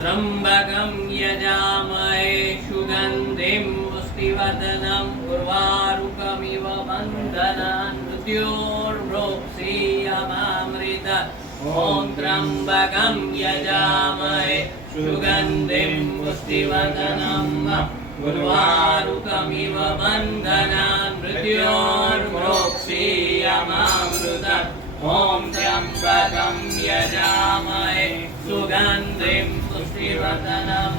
त्र्यम्बकं यजामहे सुगन्धिं पुष्टिवर्धनं उर्वारुकमिव बन्धनान् मृत्योर्मोक्षीयमामृतात्। ॐ त्र्यम्बकं यजामहे सुगन्धिं पुष्टिवर्धनं उर्वारुकमिव बन्धनान् मृत्योर्मोक्षीयमामृतात्। ॐ त्र्यम्बकं यजामहे सुगन्धिं पुष्टिवर्धनं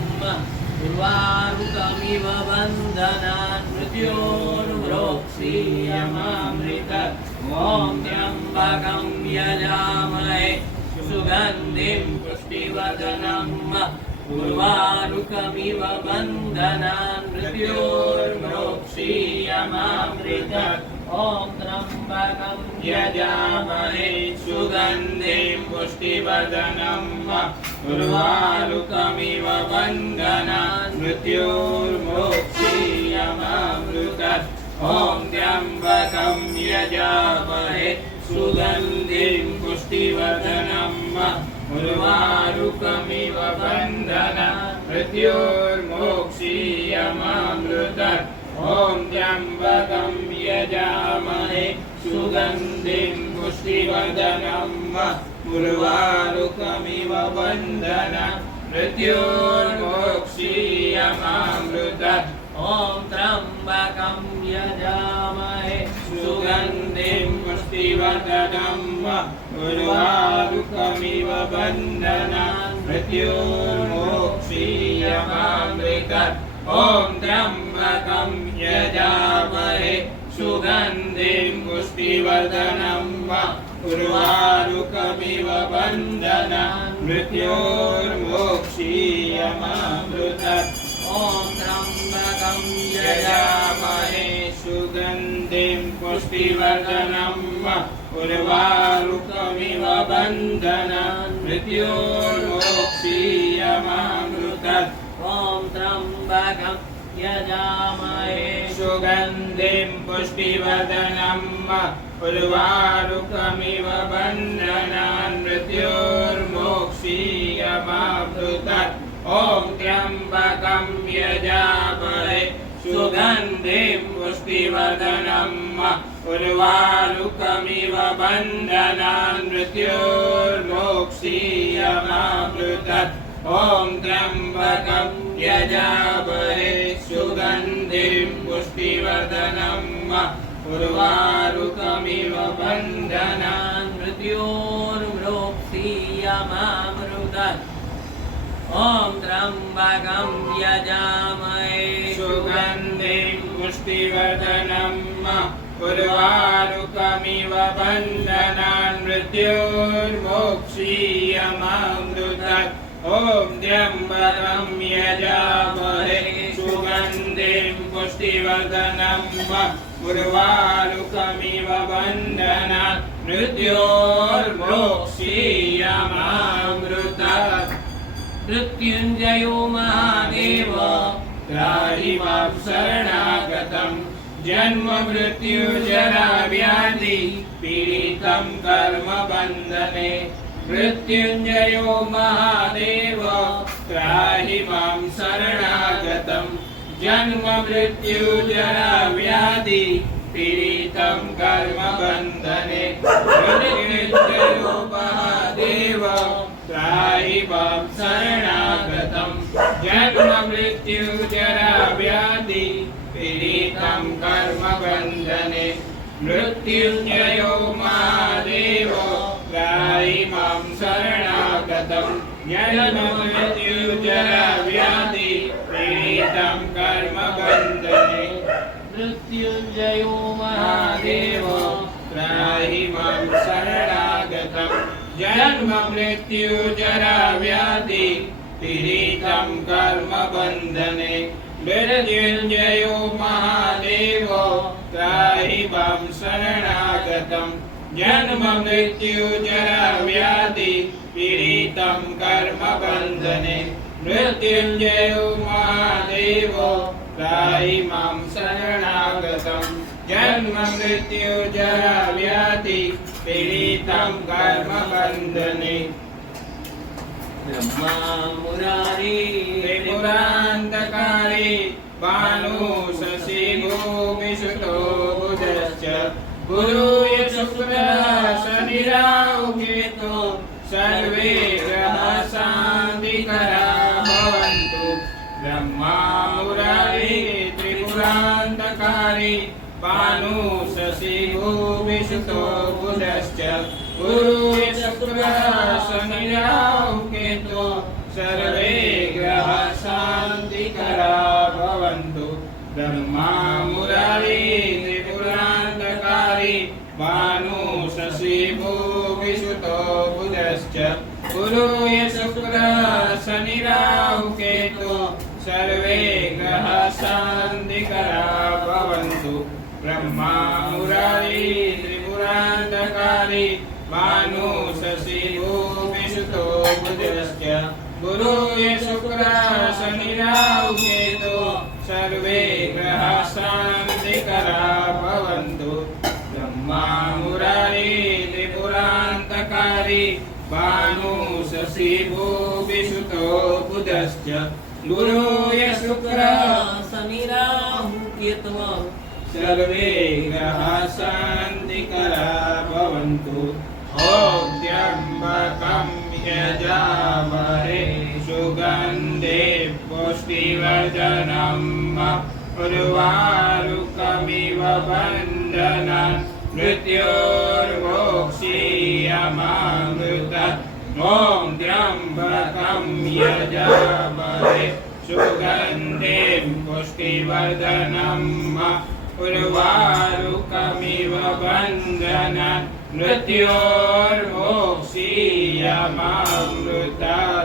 उर्वारुकमिव बन्धनान् मृत्योर्मोक्षीयमामृतात्। ॐ त्र्यम्बकं यजामहे सुगन्धिं पुष्टिवर्धनं उर्वारुकमिव बन्धनान् मृत्योर्मोक्षीयमामृतात्। ॐ त्र्यम्बकं यजामहे सुगन्धिं पुष्टिवर्धनं उर्वारुकमिव बन्धनान् मृत्योर्मोक्षीयमामृतात्। ॐ त्र्यम्बकं यजामहे सुगन्धिं पुष्टिवर्धनं उर्वारुकमिव बन्धनान् मृत्योर्मोक्षीयमामृतात्। ॐ त्र्यम्बकं यजामहे सुगन्धिं पुष्टिवर्धनं उर्वारुकमिव बन्धनान् मृत्योर्मोक्षीयमामृतात्। ॐ त्र्यम्बकं यजामहे सुगन्धिं पुष्टिवर्धनं उर्वारुकमिव बन्धनान् मृत्योर्मोक्षीयमामृतात्। ॐ त्र्यम्बकं यजामहे सुगन्धिं पुष्टिवर्धनं उर्वारुकमिव बन्धनान् मृत्योर्मोक्षीयमामृतात्। ॐ त्र्यम्बकं यजामहे सुगन्धिं पुष्टिवर्धनं उर्वारुकमिव बन्धनान् मृत्योर्मोक्षीयमामृतात्। ॐ त्र्यम्बकं यजामहे सुगन्धिं पुष्टिवर्धनं उर्वारुकमिव बन्धनान् मृत्योर्मोक्षीयमामृतात्। ॐ त्र्यम्बकं यजामहे सुगन्धिं पुष्टिवर्धनं उर्वारुकमिव बन्धनान् मृत्योर्मोक्षीयमामृतात्। ॐ त्र्यम्बकं यजामहे सुगन्धिं पुष्टिवर्धनं उर्वारुकमिव बन्धनान् मृत्योर्मोक्षीयमामृतात्। ॐ त्र्यम्बकं यजामहे सुगन्धिं पुष्टिवर्धनं उर्वारुकमिव बन्धनान् मृत्योर्मोक्षीयमामृतात्। ॐ त्र्यम्बकं यजामहे सुगन्धिं पुष्टिवर्धनं उर्वारुकमिव बन्धनान् मृत्योर्मोक्षीयमामृतात्। मृत्युञ्जयो महादेव त्राहि मां शरणागतं जन्म मृत्यु जरा व्याधि पीडितं कर्म बन्धने। मृत्युञ्जयो महादेव त्राहि मां शरणागतं जन्म मृत्यु जरा व्याधि पीडितं कर्म बन्धने। मृत्युञ्जयो महादेव त्राहि मां शरणागतं जन्म मृत्यु जरा व्याधि पीडितं कर्म बन्धने। मृत्युञ्जयो महादेव त्राहि मां शरणागतं जन्म मृत्यु जरा व्याधि पीडितं कर्म बन्धने। मृत्युञ्जयो महादेव त्राहि मां शरणागतं जन्म मृत्यु जरा व्याधि पीडितं कर्म बन्धने। मृत्युञ्जयो महादेव त्राहि मां शरणागतं जन्म मृत्यु जरा व्याधि पीडितं कर्म बन्धने। मृत्युञ्जयो महादेव त्राहि मां शरणागतं जन्म मृत्यु जरा व्याधि पीडितं कर्म बन्धने। ब्रह्मा मुरारी त्रिपुरान्तकारी भानु शशि भूमिसुतो बुधश्च गुरु शुक्रः शनिराहु केतु सर्वे ग्रहाः शान्तिकरा भवन्तु ब्रह्मा मुरारी त्रिपुरान्तकारी भानु शशि भूमिसुतो बुधश्च गुरु शुक्रः शनिराहु केतु सर्वे ग्रहाः शान्तिकरा भवन्तु ब्रह्मा मुरारी त्रिपुरान्तकारी भानु शशि भूमिसुतो बुधश्च गुरु शुक्रः शनिराहु केतु सर्वे ग्रहाः शान्तिकरा भवन्तु ब्रह्मा मुरारी त्रिपुरान्तकारी भानु शशि भूमिसुतो बुधश्च गुरु शुक्रः शनिराहु केतु सर्वे ग्रहाः शान्तिकरा भवन्तु ब्रह्मा मुरारी त्रिपुरान्तकारी भानु शशि भूमिसुतो बुधश्च गुरु शुक्रः शनिराहु केतु सर्वे ग्रहाः शान्तिकरा भवन्तु ॐ त्र्यम्बकं यजामहे सुगन्धे पुष्टिवर्धनम् उर्वारुकमिव बन्धनान् मृत्योर्मोक्षीयमामृतात् ॐ त्र्यम्बकं यजामहे सुगन्धे पुष्टिवर्धनम् उर्वारुकमिव बन्धनान् मृत्योर्मोक्षीयमामृतात्